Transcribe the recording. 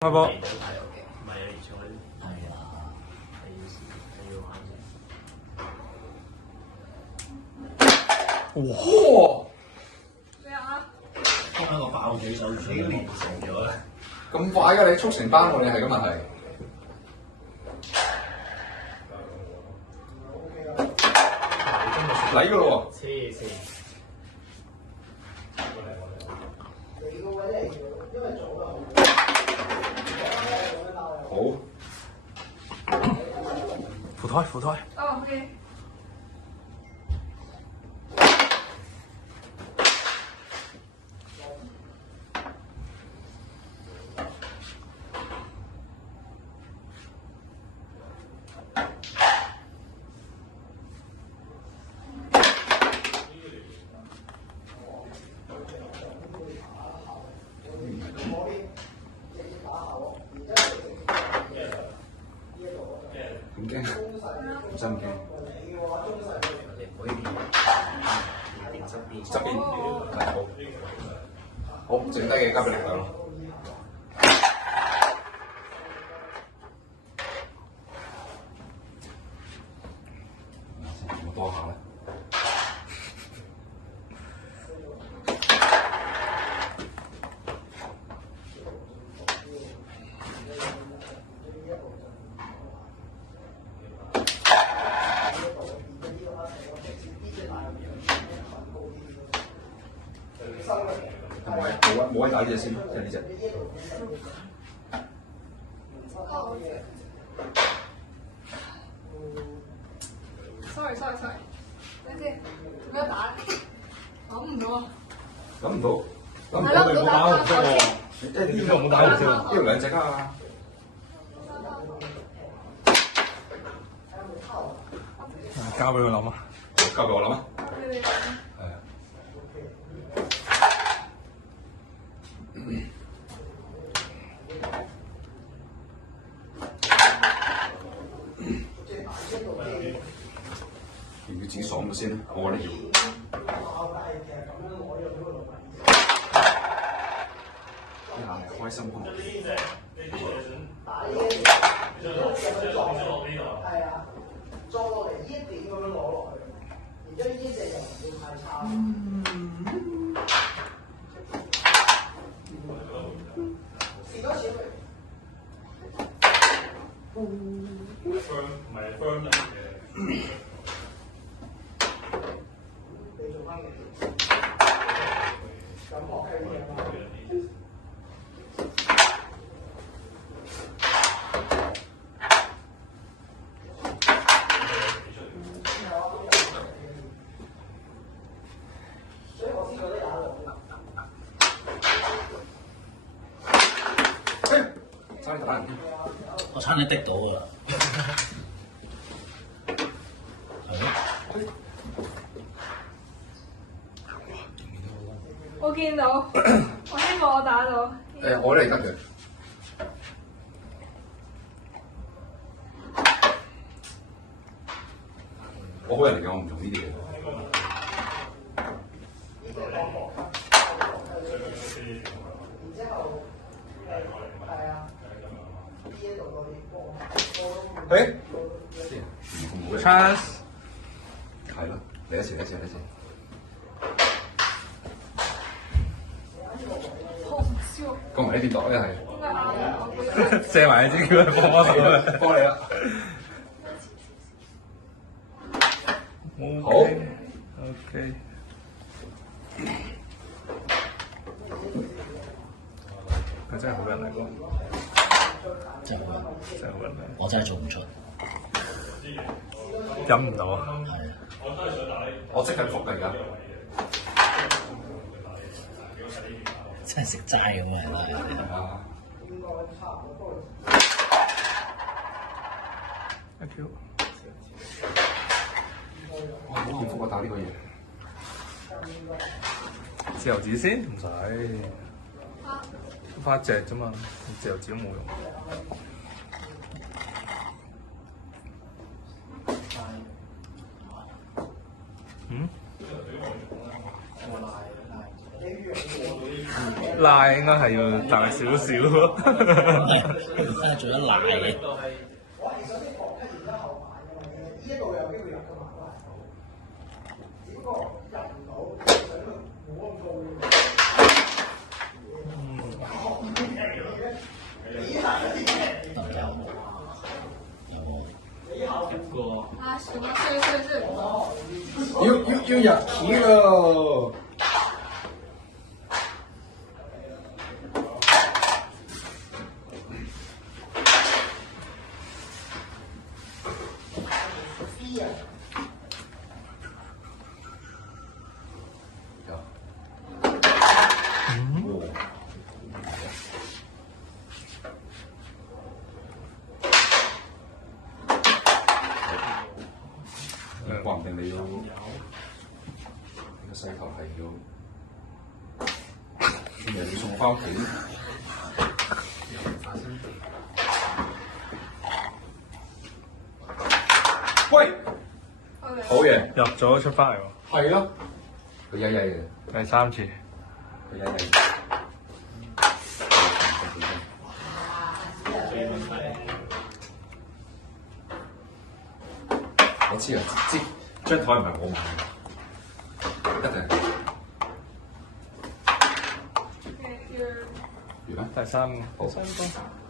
開波！哇！咩啊？一個爆嘴手已經連成咗啦！咁快㗎你速成班喎，你係咁問題。嚟㗎咯喎！黐線！好。扶台扶台。哦，OK。唔驚，真唔驚。你唔可以定側邊。側邊好，好，剩低嘅交俾力量咯。我多下啦。冇位打呢隻先，即係呢隻。sorry，等先，做咩打？諗唔到啊！諗唔到，諗唔係咯，到你冇打冇唔得喎。即係呢個冇打完先。呢度兩隻啊！交俾佢諗啊！交俾我諗啊！你哋係啊。要唔要自己爽咗先啊？我覺得要。呢下係開心空。係啊，再落嚟呢一點咁樣攞落去，然之後呢隻又唔會太差。試多次佢。唔係 firm 嚟嘅。你做翻嘅。咁學嘅嘢嘛。差啲打人添。我差啲滴到啊！我見到，我希望我打到。我都係得嘅。我好人嚟嘅，我唔用呢啲嘢。誒，chance。係咯，嚟一次。好唔笑。講埋呢邊度一係。應該啱嘅。借埋你支叫佢幫我手。幫你啦。好。OK。佢真係好人嚟㗎。真係好人，真係好人嚟。我真係做唔出。忍唔到啊！係啊。我即刻服㗎而家。真係食齋咁啊！係啊。Thank you。哇！好幸福啊！打呢個嘢。自由紙先唔使，花隻啫嘛，自由紙都冇用。嗯？拉應該係要大少少咯。真係做咗奶嘅。我係想啲防咳然之後買嘅嘛，呢一度有機會入㗎嘛，只不過入唔到，想冇咁高嘅。啊，什麼？是。要入棋咯！話唔定你要呢個勢頭係要人要送翻屋企。喂，好嘢，入咗出翻嚟喎。係咯，佢曳曳嘅，第三次。佢曳曳。我知啊，知張台唔係我買嘅，一定係。Okay, you're 如咧？第三好個。